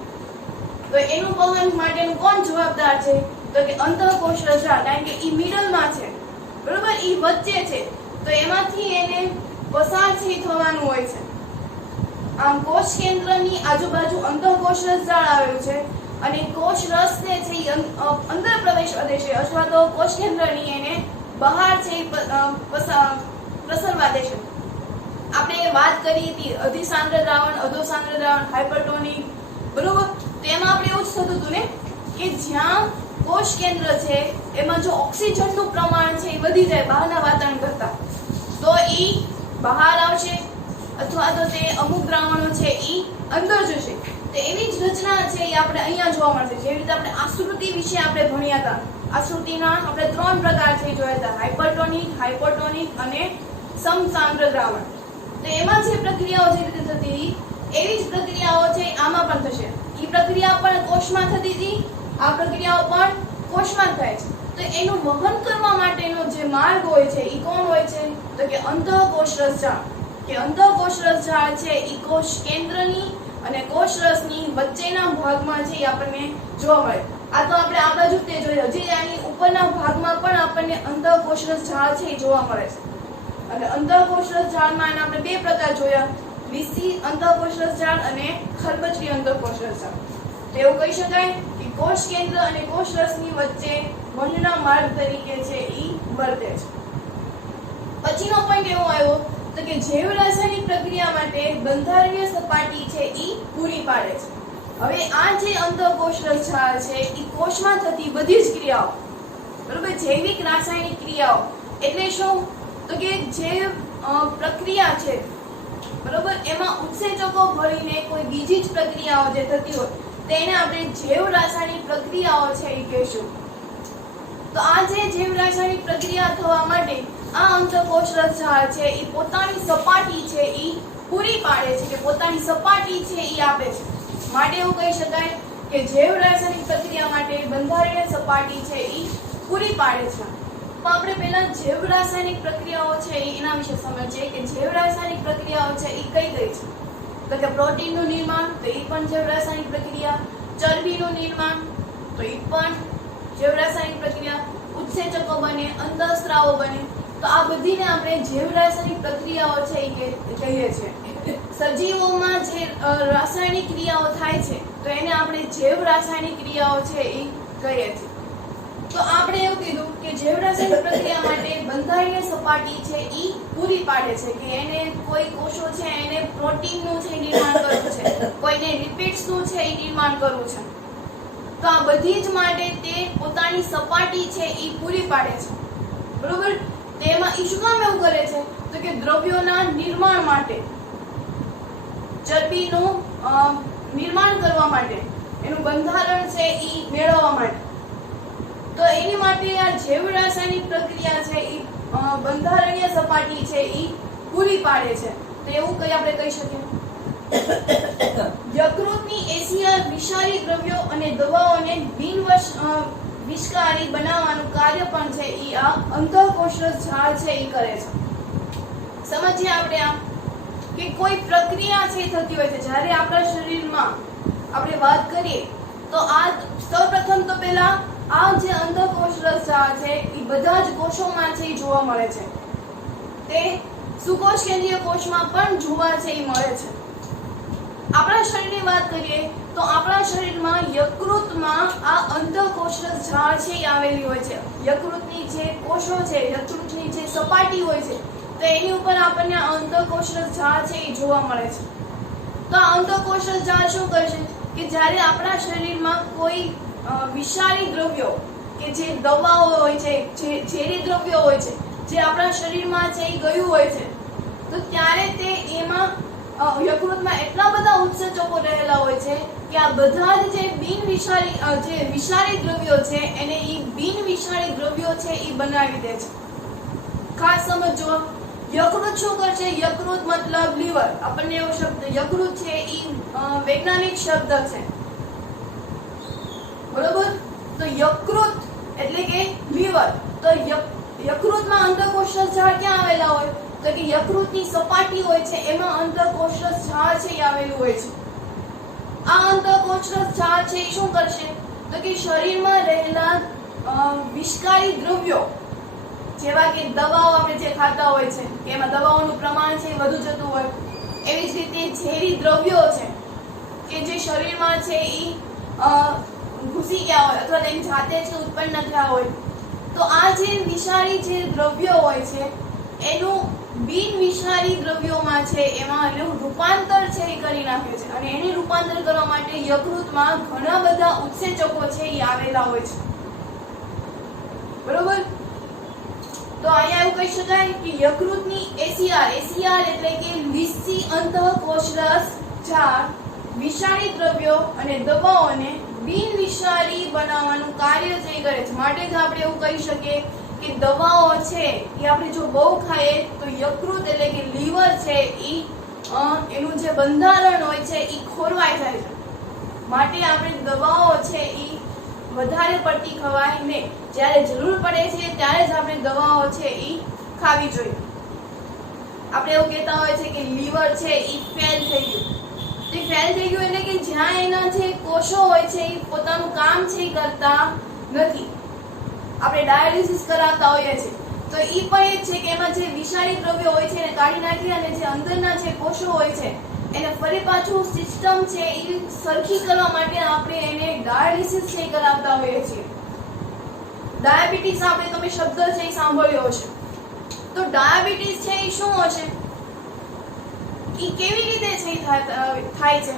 તો એનું વહન માટેનું કોણ જવાબદાર છે તો કે અંતઃકોષરસ જાળ. કારણ કે ઈ મિડલમાં છે. બરોબર? ઈ વચ્ચે છે, તો એમાંથી એને પસાર છે થવાનું હોય છે. આમ કોષ કેન્દ્રની આજુબાજુ અંતઃકોષરસ જાળ આવેલું છે, અને કોષરસને છે અંદર પ્રવેશ દેશે અથવા તો કોષ કેન્દ્રની એને બહાર છે પ્રસરવા દેશે. આપણે વાત કરી હતી અધિસાંદ્ર દ્રાવણ, અધોસાંદ્ર દ્રાવણ, હાઇપરટોનિક. બરોબર? તો એમાં આપણે એવું જ થતું હતું ને કે જ્યાં કોષ કેન્દ્ર છે એમાં જો ઓક્સિજનનું પ્રમાણ છે એ વધી જાય બહારના વાતાવરણ કરતા, તો ઈ બહાર આવશે અથવા તો તે અમુક દ્રાવણો છે ઈ અંદર જશે. તો એવી જ રચના છે એ આપણે અહીંયા જોવા મળશે. જેવી રીતે આપણે આશ્રુતિ વિશે આપણે ભણ્યા હતા. આશ્રુતિના આપણે 3 પ્રકાર છે જોયા હતા: હાઇપરટોનિક, હાઇપોટોનિક અને સમસાંદ્ર દ્રાવણ. તો એમાં જે પ્રક્રિયાઓ જે રીતે થતી હતી એવી જ પ્રક્રિયાઓ છે આમાં પણ થશે. ઈ પ્રક્રિયા પણ કોષમાં થતી હતી, આ પ્રક્રિયાઓ પણ કોષમાં થાય છે. તો એનું વહન કરવા માટેનો જે માર્ગ હોય છે ઈ કોણ હોય છે? તો કે અંતઃકોષરસ ઝાડ. કે અંતઃકોષરસ ઝાડ છે ઈ કોષ કેન્દ્રની અને કોષરસની વચ્ચેના ભાગમાં છે ઈ આપણને જોવા મળે. આ તો આપણે આ બાજુ તે જોયું, હજી આની ઉપરના ભાગમાં પણ આપણને અંતઃકોષરસ ઝાડ છે ઈ જોવા મળે છે. અને અંતઃકોષરસ ઝાડમાં આપણે બે પ્રકાર જોયા, વિસી અંતઃકોષરસ ઝાડ અને ખરબચડી અંતઃકોષરસ ઝાડ. તો એવું કહી શકાય કે કોષ કેન્દ્ર અને કોષરસની વચ્ચે વહનના માર્ગ તરીકે છે ઈ વર્તે છે. પછીનો પોઈન્ટ એવો આવ્યો તો કે જૈવ રાસાયણિક પ્રક્રિયા માટે બંધારણીય સપાટી છે ઈ પૂરી પાડે છે. હવે આ જે અંતઃકોષરસ ઝાડ છે ઈ કોષમાં થતી બધી જ ક્રિયાઓ, બરોબર, જૈવિક રાસાયણિક ક્રિયાઓ એટલે શું? તો કે જે પ્રક્રિયા છે, બરોબર, એમાં ઉત્સેચકો ભરીને કોઈ બીજી જ પ્રક્રિયાઓ જે થતી હોય તેને આપણે જૈવ રાસાયણિક પ્રક્રિયાઓ છે એ કહીશું. તો આ જે જૈવ રાસાયણિક પ્રક્રિયા થવા માટે આ અંતઃકોષરસ ઝાડ છે એ પોતાની સપાટી છે એ પૂરી પાડે છે, કે પોતાની સપાટી છે એ આપે છે. માટે એવું કહી શકાય કે જૈવ રાસાયણિક પ્રક્રિયા માટે બંધારણીય સપાટી છે એ પૂરી પાડે છે. તો આપણે પહેલા જૈવ રાસાયણિક પ્રક્રિયાઓ છે એના વિશે સમજીએ કે જૈવ રાસાયણિક પ્રક્રિયાઓ છે એ કઈ કઈ છે. તો કે પ્રોટીનનું નિર્માણ, તો એ પણ જૈવ રાસાયણિક પ્રક્રિયા, ચરબીનું નિર્માણ, તો એ પણ જૈવ રાસાયણિક પ્રક્રિયા, ઉત્સેચકો બને, અંતઃસ્ત્રાવો બને, તો આ બધીને આપણે જૈવ રાસાયણિક પ્રક્રિયાઓ છે એ કહીએ છીએ. સજીવોમાં જે રાસાયણિક ક્રિયાઓ થાય છે તો એને આપણે જૈવ રાસાયણિક ક્રિયાઓ છે એ કહીએ છીએ. તો આપણે એવું કીધું કે જૈવ રાસાયણિક પ્રક્રિયા માટે બંધારણીય સપાટી છે એ પૂરી પાડે છે, કે એને કોઈ કોષો છે એને પ્રોટીનનું છે નિર્માણ કરવું છે, કોઈને લિપિડ્સનું છે એ નિર્માણ કરવું છે. તો આ બધી જ માટે તે પોતાની સપાટી છે એ પૂરી પાડે છે, બરોબર. તેમાં ઈ શું કામ એવું કરે છે? તો કે દ્રવ્યોના નિર્માણ માટે, ચરબીનું નિર્માણ કરવા માટે, એનું બંધારણ છે ઈ મેળવવા માટે. તો એની માટે આ જૈવ રાસાયણિક પ્રક્રિયા છે ઈ બંધારણીય સપાટી છે ઈ પૂરી પાડે છે. તો એવું કઈ આપણે કહી શકીએ. યકૃતની એસિડ વિષારી દ્રવ્યો અને દવાઓને વિષકારી બનાવવાનું કાર્ય પણ છે ઈ આ અંતઃકોષરસ ઝાડ છે ઈ કરે છે. સમજીએ આપણે આ કે કોઈ પ્રક્રિયા છે થતી હોય છે જ્યારે આપણા શરીરમાં આપણે વાત કરીએ તો આ સૌપ્રથમ તો પહેલા આ જે અંતઃકોષરસ ઝાડ છે એ બધા જ કોષોમાં છે જોવા મળે છે. તે સુકોષ કેન્દ્રીય કોષમાં પણ જોવા છે એ મળે છે. આપણા શરીરની વાત કરીએ તો આપણા શરીરમાં યકૃતમાં આ અંતઃકોષરસ ઝાડ છે એ આવેલી હોય છે. યકૃતની જે કોષો છે, યકૃતની જે સપાટી હોય છે તો એની ઉપર આપણને અંતઃકોષરસ ઝાડ છે એ જોવા મળે છે. તો આ અંતઃકોષરસ ઝાડ શું કરશે કે જ્યારે આપણા શરીરમાં કોઈ વિષારી દ્રવ્યો કે જે દવાઓ હોય છે, જે ઝેરી દ્રવ્યો હોય છે, જે આપણા શરીરમાં છે એ ગયું હોય છે, તો ત્યારે તે એમાં યકૃતમાં એટલા બધા ઉત્સેચકો રહેલા હોય છે કે આ બધા જ જે વિષારી દ્રવ્યો છે એને ઈ બિન વિષારી દ્રવ્યો છે એ બનાવી દે છે. ખાસ સમજો, યકૃત શું કરશે? યકૃત મતલબ લીવર. આપણને એવો શબ્દ યકૃત છે એ વૈજ્ઞાનિક શબ્દ છે, બરોબર. તો યકૃત એટલે કે લીવર. તો યકૃતમાં અંતઃકોષરસ ઝાડ ક્યાં આવેલા હોય? તો કે યકૃતની સપાટી હોય છે એમાં અંતઃકોષરસ ઝાડ છે એ આવેલું હોય છે. આ અંતઃકોષરસ ઝાડ છે એ શું કરશે? તો કે શરીરમાં રહેલા વિષકારી દ્રવ્યો, જેવા કે દવાઓ આપણે જે ખાતા હોય છે કે એમાં દવાઓનું પ્રમાણ છે વધુ જતું હોય, એવી જ રીતે ઝેરી દ્રવ્યો છે કે જે શરીરમાં છે એ ઘૂસી ગયા હોય અથવા તેની જાતે જ ઉત્પન્ન થયા હોય, તો આ જે વિષારી જે દ્રવ્યો હોય છે એનું બિન વિષારી દ્રવ્યોમાં છે એમાં એનું રૂપાંતર છે એ કરી નાખ્યું છે. અને એની રૂપાંતર કરવા માટે યકૃતમાં ઘણા બધા ઉત્સેચકો છે એ આવેલા હોય છે, બરોબર. તો અહીંયા એવું કહી શકાય કે યકૃતની એસીઆર એટલે કે વિષી અંતઃકોષરસ ઝાડ વિષારી દ્રવ્યો અને દવાઓને બિન વિષારી બનાવવાનું કાર્ય જે કરે છે. માટે જ આપણે એવું કહી શકીએ કે દવાઓ છે એ આપણે જો બહુ ખાઈએ તો યકૃત એટલે કે લીવર છે એનું જે બંધારણ હોય છે એ ખોરવાઈ જાય છે. માટે આપણે દવાઓ છે એ વધારે પડતી ખવાય ને, જ્યારે જરૂર પડે છે ત્યારે જ આપણે દવાઓ છે એ ખાવી જોઈએ. આપણે એવું કહેતા હોય છે કે લીવર છે એ ફેલ થઈ ગયું. તે ફેલ થઈ ગયું એટલે કે જ્યાં એના જે કોષો હોય છે એ પોતાનું કામ છે એ કરતા નથી. આપણે ડાયાલિસિસ કરાવતા હોઈએ છીએ તો એ પણ એ છે કે એમાં જે વિષારી દ્રવ્યો હોય છે એને કાઢી નાખી અને જે અંદરના જે કોષો હોય છે એને ફરી પાછું સિસ્ટમ છે એ સરખી કરવા માટે આપણે એને ડાયાલિસિસ છે કરાવતા હોઈએ છીએ. ડાયાબિટીસ આપણે તમે શબ્દ છે એ સાંભળ્યો હશે. તો ડાયાબિટીસ છે એ શું હશે, એ કેવી રીતે છે થાય છે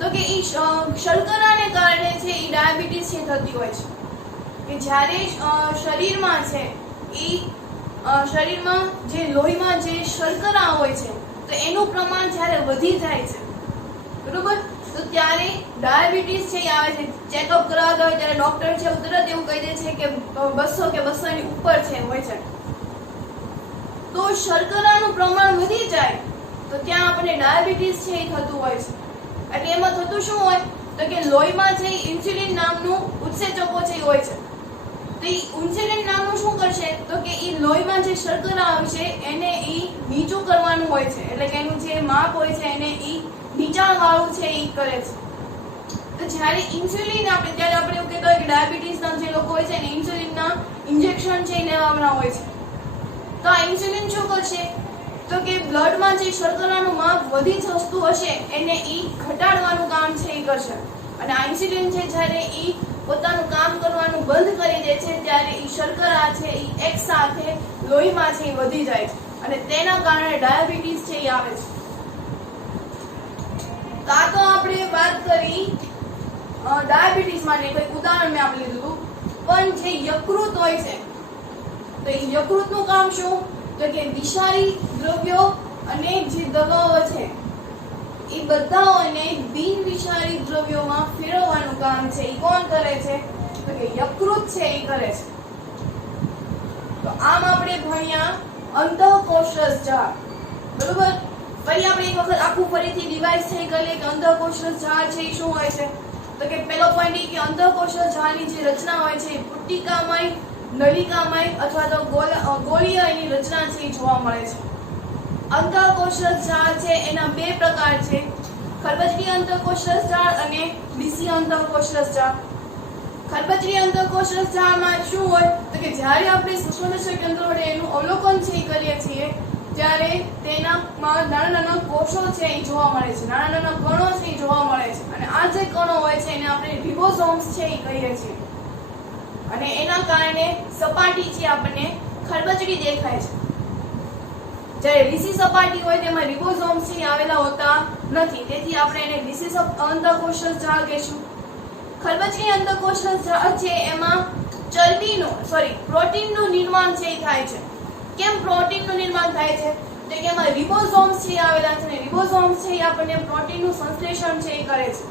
તો કે એ શર્કરાને કારણે છે એ ડાયાબિટીસ છે થતી હોય છે. કે જ્યારે શરીરમાં છે એ શરીરમાં જે લોહીમાં જે શર્કરા હોય છે તો એનું પ્રમાણ જ્યારે વધી જાય છે બરોબર, તો ત્યારે ડાયાબિટીસ છે એ આવે છે. ચેકઅપ કરાવતા હોય ત્યારે ડોક્ટર છે તરત એવું કહી દે છે કે 200 કે 200 ની ઉપર છે હોય છે. તો શર્કરાનું પ્રમાણ વધી જાય તો ત્યાં આપણને ડાયાબિટીસ છે એ થતું હોય છે. એટલે એમાં થતું શું હોય તો કે લોહીમાં છે ઇન્સ્યુલિન નામનું ઉત્સેચકો છે હોય છે. તો એ ઇન્સ્યુલિન નામનું શું કરશે તો કે એ લોહીમાં જે શર્કરા આવશે એને એ નીચું કરવાનું હોય છે. એટલે કે એનું જે માપ હોય છે એને એ નીચાણ વાળું છે એ કરે છે. તો જ્યારે ઇન્સ્યુલિન આપણે ત્યારે આપણે એવું કહેતા હોય કે ડાયાબિટીસના જે લોકો હોય છે એને ઇન્સ્યુલિનના ઇન્જેક્શન છે લેવાના હોય છે. તો આ ઇન્સ્યુલિન શું કરશે તો કે બ્લડમાં જે શર્કરાનું માપ વધી જતું હશે એને એ ઘટાડવાનું કામ છે એ કરશે. અને આ ઇન્સ્યુલિન છે જ્યારે એ પોતાનું કામ કરવાનું બંધ કરી દે છે ત્યારે એ શર્કરા છે એ એક સાથે લોહીમાં છે એ વધી જાય છે અને તેના કારણે ડાયાબિટીસ છે એ આવે છે. તો આ તો આપણે વાત કરી ડાયાબિટીસ માટે, કોઈ ઉદાહરણ મેં આપણે લીધું. પણ જે યકૃત હોય છે તો એ યકૃતનું કામ શું તો કે વિષારી દ્રવ્યો અને જે દવાઓ છે એ બધાઓને બિન વિષારી દ્રવ્યોમાં ફેરવવાનું કામ છે એ કોણ કરે છે તો કે યકૃત છે એ કરે છે. તો આમ આપણે ભણ્યા અંતઃકોષરસ ઝાડ બરોબર. ફરી આપણે એક વખત આખું ફરીથી રિવાઇઝ થઈ ગઈએ કે અંતઃકોષરસ ઝાડ છે એ શું હોય છે તો કે પહેલો પોઈન્ટ એ કે અંતઃકોષરસ ઝાડની જે રચના હોય છે એ પુટ્ટિકામય, નલિકામય અથવા તો ગોળીય એની રચના છે એ જોવા મળે છે. અંતઃકોષરસ ઝાડ છે એના બે પ્રકાર છે, ખરબચડી અંતઃકોષરસ ઝાડ અને ડીસી અંતઃકોષરસ ઝાડ. ખરબચડી અંતઃકોષરસ ઝાડમાં શું હોય તો કે જ્યારે આપણે સૂક્ષ્મદર્શક યંત્ર વડે એનું અવલોકન છે કરીએ છીએ ત્યારે તેનામાં નાના નાના કોષો છે એ જોવા મળે છે, નાના નાના કણો છે એ જોવા મળે છે. અને આ જે કણો હોય છે એને આપણે રિબોસોમ્સ છે એ કહીએ છીએ. અને એના કારણે સપાટી છે આપણને ખરબચડી દેખાય છે. જ્યારે ડીસી સપાટી હોય તેમાં રિબોસોમ્સ છે આવેલા હોતા નથી, તેથી આપણે એને ડીસી અંતઃકોષરસ ઝાડ કહીશું. ખરબચડી અંતઃકોષરસ ઝાડ છે એમાં પ્રોટીનનું નિર્માણ છે થાય છે. કેમ પ્રોટીનનું નિર્માણ થાય છે તો કે એમાં રિબોસોમ્સ છે આવેલા છે અને રિબોસોમ્સ છે આપણને પ્રોટીનનું સંશ્લેષણ છે કરે છે.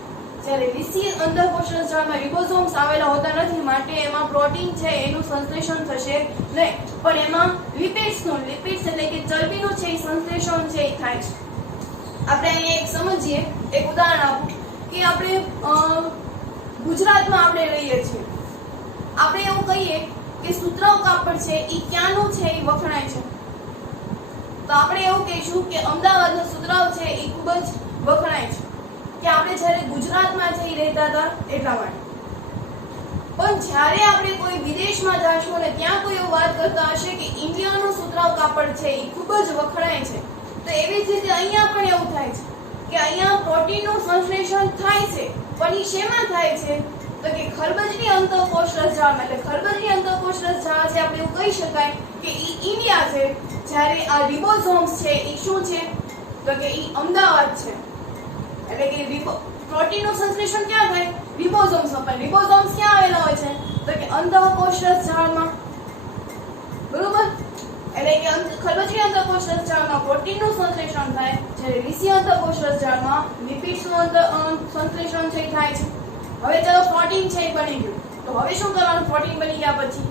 જ્યારે ડીસી અંતઃકોષરસ ઝાડમાં રિબોસોમ્સ આવેલા હોતા નથી, માટે એમાં પ્રોટીન છે એનું સંશ્લેષણ થશે નહીં, પણ એમાં લિપિડ્સ એટલે કે ચરબીનું છે એ સંશ્લેષણ છે એ થાય છે. આપણે અહીંયા એક સમજીએ, એક ઉદાહરણ આપું કે આપણે ગુજરાતમાં આપણે રહીએ છીએ. આપણે એવું કહીએ કે સુતરાઉ કાપડ છે એ ક્યાંનું છે એ વખણાય છે, તો આપણે એવું કહીશું કે અમદાવાદનું સુતરાઉ છે એ ખૂબ જ વખણાય છે કે આપણે જ્યારે ગુજરાતમાં જઈ રહેતા હતા એટલા માટે. પણ જ્યારે આપણે કોઈ વિદેશમાં જઈશું અને ત્યાં કોઈ એવું વાત કરતા હશે કે ઇન્ડિયાનું સુતરાઉ કાપડ છે એ ખૂબ જ વખણાય છે, તો એવી જ રીતે અહીંયા પણ એવું થાય છે કે અહીંયા પ્રોટીનનું સંશ્લેષણ થાય છે, પણ એ શેમાં થાય છે તો કે ખરબચડી અંતઃકોષરસ ઝાડમાં. એટલે ખરબચડી અંતઃકોષરસ ઝાડ છે આપણે એવું કહી શકાય કે ઈ ઇન્ડિયા છે, જ્યારે આ રિબોસોમ્સ છે એ શું છે તો કે ઈ અમદાવાદ છે. એટલે કે પ્રોટીનનું સંશ્લેષણ ક્યાં થાય રિબોસોમ્સમાં. પણ રિબોસોમ્સ ક્યાં આવેલા હોય છે તો કે અંતઃકોષરસ ઝાડમાં બરોબર. એટલે કે ખરબચડી અંતઃકોષરસ ઝાડમાં પ્રોટીનનું સંશ્લેષણ થાય, જ્યારે ડીસી અંતઃકોષરસ ઝાડમાં લિપિડ્સનું સંશ્લેષણ છે થાય છે. હવે ચલો પ્રોટીન છે એ બની ગયું, તો હવે શું કરવાનું પ્રોટીન બની ગયા પછી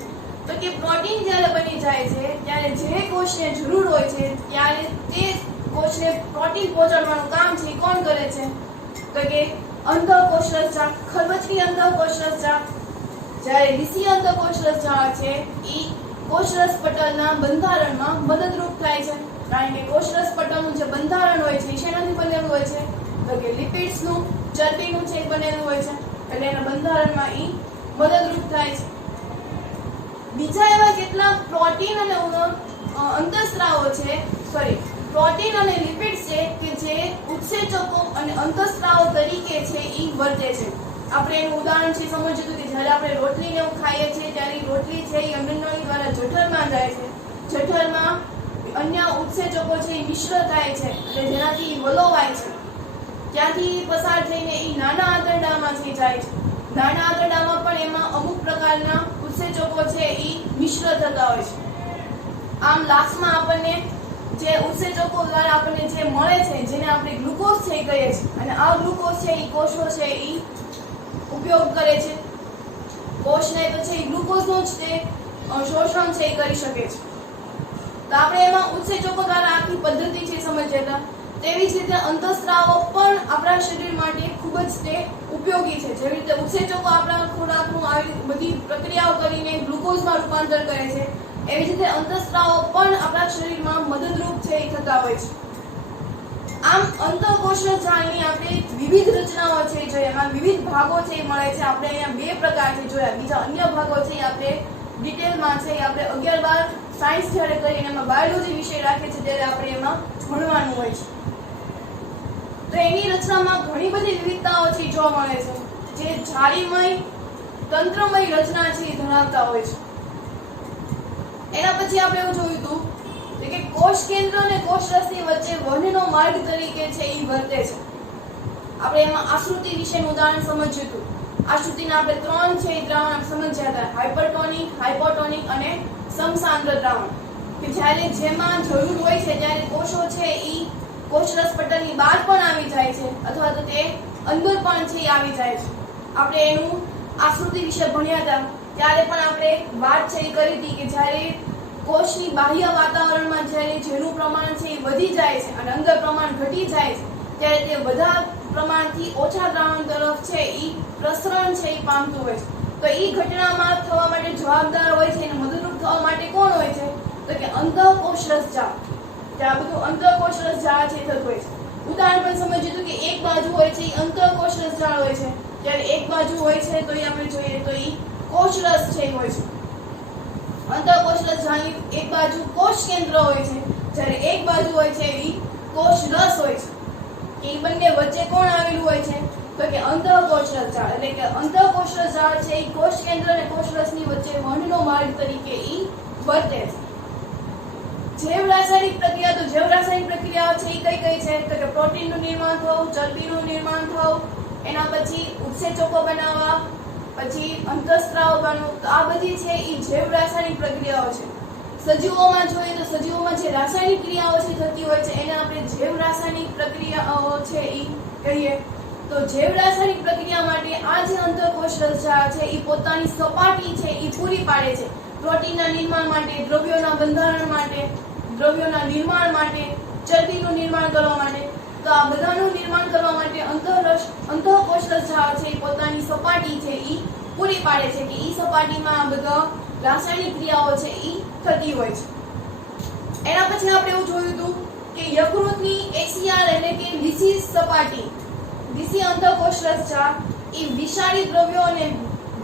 તો કે પ્રોટીન જ્યારે બની જાય છે ત્યારે જે કોષને જરૂર હોય છે ત્યારે તે કોષને પ્રોટીન પહોંચાડવાનું કામ છે એ કોણ કરે છે? તો કે અંતઃકોષ રચના, ખરબચડી અંતઃકોષ રચના. જ્યારે લીસી અંતઃકોષ રચના છે એ કોષરસ પટલના બંધારણમાં મદદરૂપ થાય છે. કારણ કે કોષરસ પટલનું જે બંધારણ હોય છે એ શેનાથી બનેલું હોય છે? તો કે લિપિડ્સનું, ચરબીનું છે એ બનેલું હોય છે. એટલે એના બંધારણમાં એ મદદરૂપ થાય છે. બીજા એવા કેટલાક પ્રોટીન અને અંતઃસ્રાવો છે, પ્રોટીન અને લિપિડ્સ છે કે જે ઉત્સેચકો અને અંતઃસ્રાવો તરીકે છે એ વર્તે છે. આપણે એનું ઉદાહરણ છે સમજ્યું હતું કે જ્યારે આપણે રોટલીને એવું ખાઈએ છીએ ત્યારે રોટલી છે એ અન્નનળી દ્વારા જઠરમાં જાય છે. જઠરમાં અન્ય ઉત્સેચકો છે એ મિશ્ર થાય છે અને જેનાથી વલોવાય છે. ત્યાંથી પસાર થઈને એ નાના આંતરડામાં છે જાય છે. નાના આંતરડામાં પણ એમાં અમુક પ્રકારના ઉત્સેચકો છે એ મિશ્ર થતા હોય છે. આમ લાસ્ટમાં આપણને જે ઉત્સેચકો દ્વારા આપણને જે મળે છે જેને આપણે ગ્લુકોઝ છે કહીએ છીએ અને આ ગ્લુકોઝ છે એ કોષો છે એ ઉપયોગ કરે છે. કોષને તો છે એ ગ્લુકોઝનું જ તે શોષણ છે એ કરી શકે છે. તો આપણે એમાં ઉત્સેચકો દ્વારા આખી પદ્ધતિ છે સમજ્યા હતા. તેવી જ રીતે અંતઃસ્રાવો પણ આપણા શરીર માટે ખૂબ જ તે ઉપયોગી છે. જેવી રીતે ઉત્સેચકો આપણા ખોરાકનું આવી બધી પ્રક્રિયાઓ કરીને ગ્લુકોઝમાં રૂપાંતર કરે છે, એવી રીતે અંતઃસ્રાવો પણ આપણા શરીરમાં મદદરૂપ છે એ થતા હોય છે. આમ અંતઃકોષ રચનાની આપણે વિવિધ રચનાઓ છે જોઈએ, એમાં વિવિધ ભાગો છે મળે છે. આપણે અહીંયા બે પ્રકારથી જોયા. બીજા અન્ય ભાગો છે આપણે ડિટેલમાં છે આપણે 11-12 સાયન્સ જ્યારે કરીને એમાં બાયોલોજી વિષય રાખે છે ત્યારે આપણે એમાં ભણવાનું હોય છે. તો એની રચનામાં ઘણી બધી વિવિધતાઓ છે જોવા મળે છે, જે જાળીમય તંત્રમય રચના છે ધરાવતા હોય છે. એના પછી આપણે એવું જોયું હતું કે કોષ કેન્દ્ર અને કોષરસની વચ્ચે વહનનો માર્ગ તરીકે છે એ વર્તે છે. આપણે એમાં આશ્રુતિ વિશેનું ઉદાહરણ સમજ્યું હતું. આશ્રુતિના આપણે 3 છે એ દ્રાવણ સમજ્યા હતા: હાઇપરટોનિક, હાઇપોટોનિક અને સમસાંદ્ર દ્રાવણ. કે જ્યારે જેમાં જરૂર હોય છે ત્યારે કોષો છે એ કોષરસ પટલની બહાર પણ આવી જાય છે અથવા તો તે અંદર પણ છે એ આવી જાય છે. આપણે એનું આશ્રુતિ વિશે ભણ્યા હતા ત્યારે પણ આપણે વાત છે એ કરી હતી કે જ્યારે કોષની બાહ્ય વાતાવરણમાં જ્યારે જેનું પ્રમાણ છે એ વધી જાય છે અને અંદર પ્રમાણ ઘટી જાય છે ત્યારે તે બધા પ્રમાણથી ઓછા દ્રાવણ તરફ છે એ પ્રસરણ છે એ પામતું હોય છે. તો એ ઘટનામાં થવા માટે જવાબદાર હોય છે અને મદદરૂપ થવા માટે કોણ હોય છે? તો કે અંતઃકોષરસજાળ. ત્યાં બધું અંતઃકોષરસજાળ છે થતું હોય છે. ઉદાહરણ પણ સમજ્યું હતું કે એક બાજુ હોય છે એ અંતઃકોષરસજાળ હોય છે, જ્યારે એક બાજુ હોય છે તો એ આપણે જોઈએ તો એ કોષરસ છે હોય છે. અંતઃકોષરસજાળની એક બાજુ કોષ કેન્દ્ર હોય છે, જ્યારે એક બાજુ હોય છે એ કોષરસ હોય છે. એ બંને વચ્ચે કોણ આવેલું હોય છે? તો કે અંતઃકોષરસજાળ. એટલે કે અંતઃકોષરસજાળ છે એ કોષ કેન્દ્ર અને કોષરસની વચ્ચે વહનનો માર્ગ તરીકે એ વર્તે છે. જૈવ રાસાયણિક પ્રક્રિયા, તો જૈવ રાસાયણિક પ્રક્રિયાઓ છે એ કઈ કઈ છે? તો કે પ્રોટીનનું નિર્માણ થવું, ચરબીનું નિર્માણ થવું, એના પછી ઉત્સેચકો બનાવવા, પછી અંતઃસ્રાવ બનવું. તો આ બધી છે એ જૈવ રાસાયણિક પ્રક્રિયાઓ છે. સજીવોમાં જોઈએ તો સજીવોમાં જે રાસાયણિક ક્રિયાઓ છે થતી હોય છે એને આપણે જૈવ રાસાયણિક પ્રક્રિયાઓ છે એ કહીએ. તો જૈવ રાસાયણિક પ્રક્રિયા માટે આ જે અંતઃકોષરસજાળ છે એ પોતાની સપાટી છે એ પૂરી પાડે છે. પ્રોટીનના નિર્માણ માટે, દ્રવ્યોના બંધારણ માટે, દ્રવ્યોના નિર્માણ માટે, ચરબીનું નિર્માણ કરવા માટે. તો આ બધાનું નિર્માણ કરવા માટે અંતઃકોષરસજાળ છે એ પોતાની સપાટી છે એ પૂરી પાડે છે કે એ સપાટીમાં આ બધા રાસાયણિક ક્રિયાઓ છે એ થતી હોય છે. એના પછી આપણે એવું જોયું હતું કે યકૃતની HCl એટલે કે લીસી સપાટી, લીસી અંતઃકોષરસજાળ એ વિષારી દ્રવ્યો અને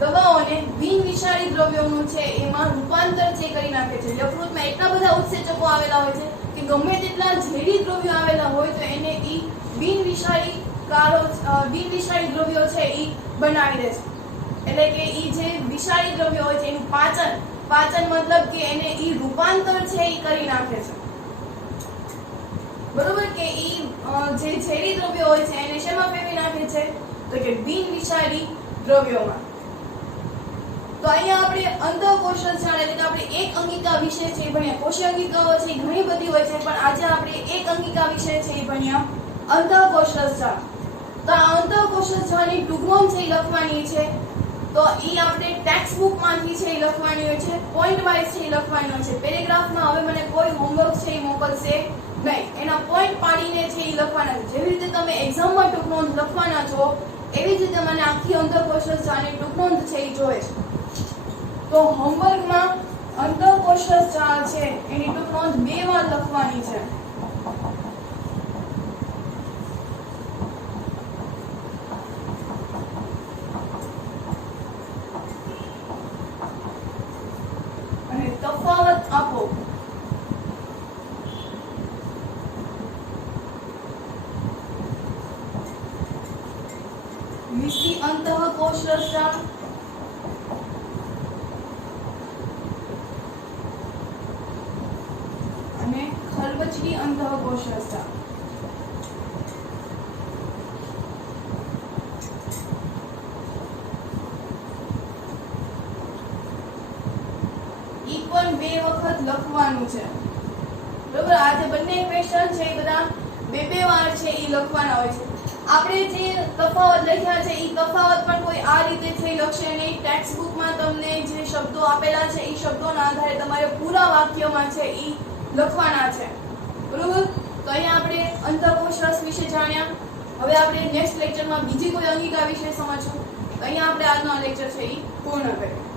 દવાઓને બિન વિષારી દ્રવ્યોનું છે એમાં રૂપાંતર છે કરી નાખે છે. યકૃતમાં એટલા બધા ઉત્સેચકો આવેલા હોય છે કે ગમે તેટલા ઝેરી દ્રવ્યો આવેલા હોય તો એને ઈ બિન વિષારી દ્રવ્યો છે ઈ બનાવી દે છે. એટલે કે ઈ જે વિષારી દ્રવ્યો હોય છે એનું પાચન મતલબ કે એને ઈ રૂપાંતર છે ઈ કરી નાખે છે. બરોબર કે ઈ જે ઝેરી દ્રવ્યો હોય છે એને શેમાં ફેરવી નાખે છે? તો કે બિન વિષારી દ્રવ્યોમાં. તો અહીંયા આપણે અંતઃકોષરસજાળ એટલે કે આપણે એક અંગિકા વિશે છે ભણ્યા. કોષીય અંગિકાઓ છે ઘણી બધી હોય છે પણ આજે આપણે એક અંગિકા વિશે છે ભણ્યા, અંતઃકોષરસજાળ. તો આ અંતઃકોષરસજાળની ટૂંકનોંધ છે લખવાની છે તો ઈ આપણે ટેક્સ્ટ બુક માંથી છે ઈ લખવાની હોય છે, પોઈન્ટ વાઇઝ છે ઈ લખવાની હોય છે. પેરેગ્રાફમાં હવે મને કોઈ હોમવર્ક છે ઈ મોકલશે નહીં, એના પોઈન્ટ પાડીને છે ઈ લખવાના છે. જેવી રીતે તમે એક્ઝામમાં ટૂંક નોંધ લખવાના છો એવી જ રીતે મને આખી અંતઃકોષની ટૂંક નોંધ છે ઈ જોઈએ છે. તો હોમવર્કમાં અંતઃકોષ ચાલ છે એની ટૂંક નોંધ 2 વાર લખવાની છે. અને તફાવત આપો. લીસી અંતઃકોષ રચના અને ખરબચડી અંતઃકોષ રચના. ઈ પણ 2 વખત લખવાનું છે. બરોબર, આ જે બંને ક્વેશ્ચન છે એ બધા 2 વાર છે ઈ લખવાના હોય છે. આપણે જે તફાવત લખ્યા છે ઈ તફાવત પણ કોઈ આ રીતે છે લખશે નહીં. ટેક્સ્ટ બુકમાં તમને જે શબ્દો આપેલા છે ઈ શબ્દોના આધારે તમારે પૂરા વાક્યમાં છે ઈ લખવાના છે. બરોબર, તો અહીંયા આપણે અંતઃકોષ રસ વિશે જાણ્યા. હવે આપણે નેક્સ્ટ લેક્ચરમાં બીજી કોઈ અંગિકા વિશે સમજશું. તો અહીંયા આપણે આજનો લેક્ચર છે ઈ પૂર્ણ કરીએ.